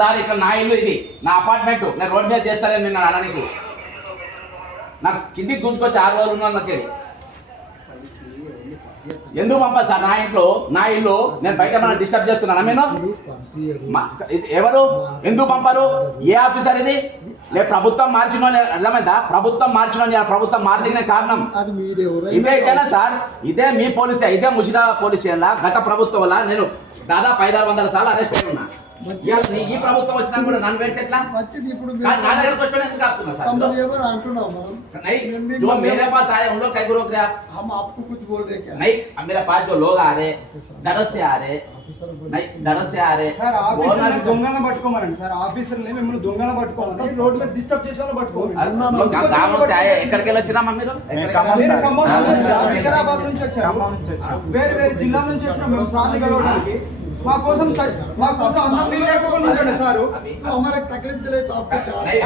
Sir ఇక్కడ నా ఇల్లు, ఇది నా అపార్ట్మెంట్, నేను రోడ్ మీద చేస్తానని నిన్న అనడానికి నాకు కిందికి గుంజుకొచ్చి 6 రోజులు ఉన్నాను. నాకు ఎందుకు పంపాలి సార్? నా ఇల్లు నేను బయట మనం డిస్టర్బ్ చేస్తున్నాను. నేను ఎవరు ఎందుకు పంపారు? ఏ ఆఫీసర్ ఇది? లేదు ప్రభుత్వం మార్చిన అర్థమైందా? ప్రభుత్వం మార్చిన ప్రభుత్వం మారడానికి కారణం ఇదే ఇదేనా సార్? ఇదే మీ పోలీస్, ఇదే ముషిరాబాద్ పోలీస్ స్టేషన్ గత ప్రభుత్వం వల్ల నేను దాదాపు 500-600 సార్లు అరెస్ట్ అయి ఉన్నా. ఈ ప్రభుత్వం వచ్చినా కూడా నన్ను పెడితే ఎట్లా? నా దగ్గరకు వచ్చి ఎందుకు ఆపుతున్నా సార్? जो मेरे पास आए उन लोग क्या करो क्या? हम आपको कुछ बोल रहे क्या? नहीं, मेरे पास जो लोग आ रहे दरस से आ रहे, नहीं दरस से आ रहे సార్ ఆఫీసర్ దొంగన పట్టుకోమనండి సార్. ఆఫీసర్ ని మిమ్మల్ని దొంగన పట్టుకోమని రోడ్ మీద డిస్టర్బ్ చేసే వాళ్ళు పట్టుకోమని. గ్రామం से आए. ఎక్కడికి వెళ్ళొచ్చినా మీరు? ఖమ్మం నుంచి వచ్చారు, వికారాబాద్ నుంచి వచ్చారు, వేరే వేరే జిల్లాల నుంచి వచ్చినాం మేము సార్ని కలవడానికి. మా కోసం అన్నం నీళ్ళు లేకపోకుండా ఉంచండి సార్.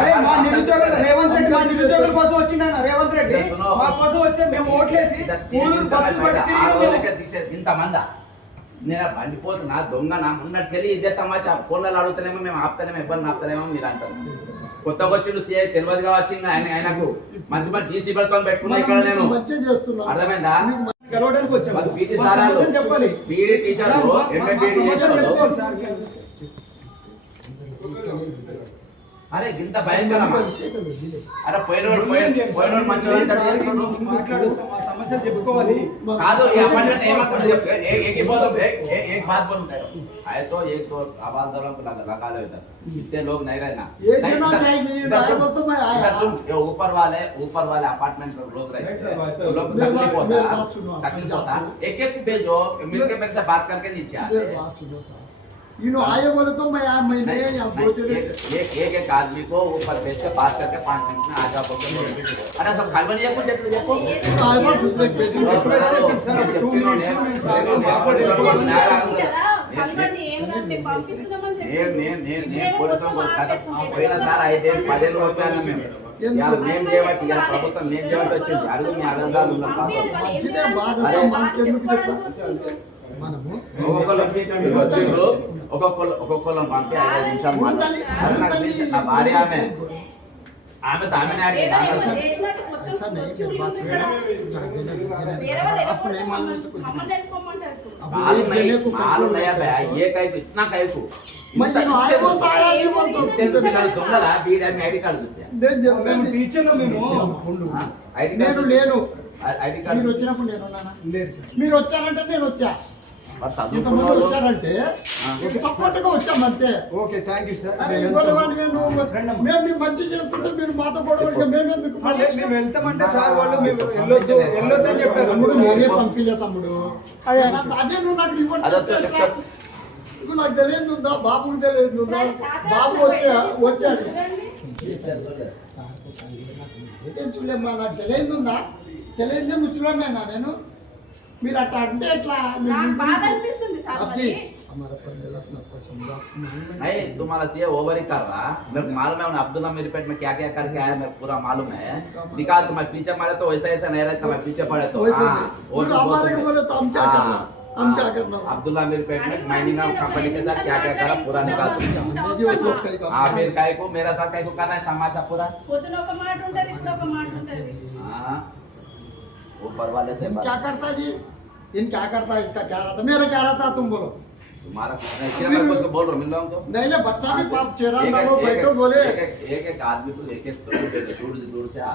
అరే మా నిరుద్యోగులు రేవంత్ రెడ్డి మా నిరుద్యోగుల కోసం వచ్చిండ రేవంత్ రెడ్డి మా కోసం వస్తే మేము ఓట్లేసి బస్సులు పట్టి తిరిగి ఇంతమంది నేను బండిపోతున్నా దొంగ నా ఉన్నట్టు తెలియ ఇదే తమాచా ఫోన్లలో అడుగుతానేమో మేము ఆపుతానేమో ఇబ్బంది ఆపుతానేమో మీరు అంటారు. కొత్తగా వచ్చిండు సీఐ తెలియదు కావచ్చు ఆయనకు మంచి మంచి టీసీ పెడతాను పెట్టుకున్నా ఇక్కడ నేను అర్థమైందా? గెలవడానికి వచ్చాము. పీటీ సారాలు చెప్పాలి పీడీ టీచర్లు అరే ఇంత భయంకరమా? అరే పోయినోడు మంచి సమస్యలు చెప్పుకోవాలి కాదు. एक बात बोलूं आए तो एक तो आवाज लगा लो इधर इतने लोग नहीं रहना ऊपर वाले अपार्टमेंट लोग रहते लोग तकलीफ होता. एक भेजो मिलके मेरे से बात करके नीचे आते. आए बोले तो मैं महीने एक आदमी को ऊपर भेज के बात करके 5 मिनट में आ जाओ. अरे सब खाली बनिए कुछ देखो పోయిన సార్ 5-10 వచ్చాను మేము నేను చేయబట్టి ప్రభుత్వం నేను చేయబట్టి వచ్చింది. అడుగు మీ అర్థాలు ఒక్కొక్కరు పంపి 5 నిమిషాలు నా భార్య ఆమె తామెనే मालूम नहीं है ये कहीं तो इतना कहीं को దొంగల బీడీ ఐడి కార్డు టీచర్లు మేము నేను లేను. ఐడి కార్డు మీరు వచ్చినప్పుడు నేను ఉన్నానా? మీరు వచ్చారంటే నేను వచ్చా. ఇంతమంది వచ్చారంటే సపోర్ట్ గా వచ్చాం అంతే. Okay thank you sir. మేము మంచి చేస్తుంటే మీరు మాతో గొడవ మేమెందుకు? మేము వెళ్తామంటే సార్ వాళ్ళు వెళ్ళొద్దని చెప్పారు. తమ్ముడు నేనే పంపిలే తమ్ముడు. అదే నువ్వు నాకు రిపోర్ట్ నాకు తెలియదు ఉందా? బాబుకు తెలియదు ఉందా? బాబు వచ్చాడు చూడలేమ్మా. నాకు తెలియదు ఉందా? తెలియదే ముచ్చులోనేనా నేను? మీరు అట్లా అంటే ఎట్లా? नहीं तुम्हारा सीए ओवर ही कर रहा. मेरे मालूम है अब्दुल्ला मेरी पेट में क्या क्या करके आया मेरे पूरा मालूम है. निकाल तुम्हारे पीछे मारे तो वैसा ऐसा नहीं रहता. मैं पीछे पड़े तो हम क्या करना? अब्दुल्ला मेरे पेट में माइनिंग कंपनी के साथ क्या क्या करा पूरा निकाल. हाँ फिर काय को मेरा साथ काय को करना है तमाशा पूरा. ऊपर वाले से क्या करता जी? इन क्या करता है? इसका क्या रहता? मेरा क्या रहता? तुम बोलो. तुम्हारा कुछ नहीं मैं कुछ बोल रहा हूँ मिल रहा हूँ तो नहीं ना बच्चा भी पाप चेहरा डालो बैठो बोले एक आदमी को एक दूर से आ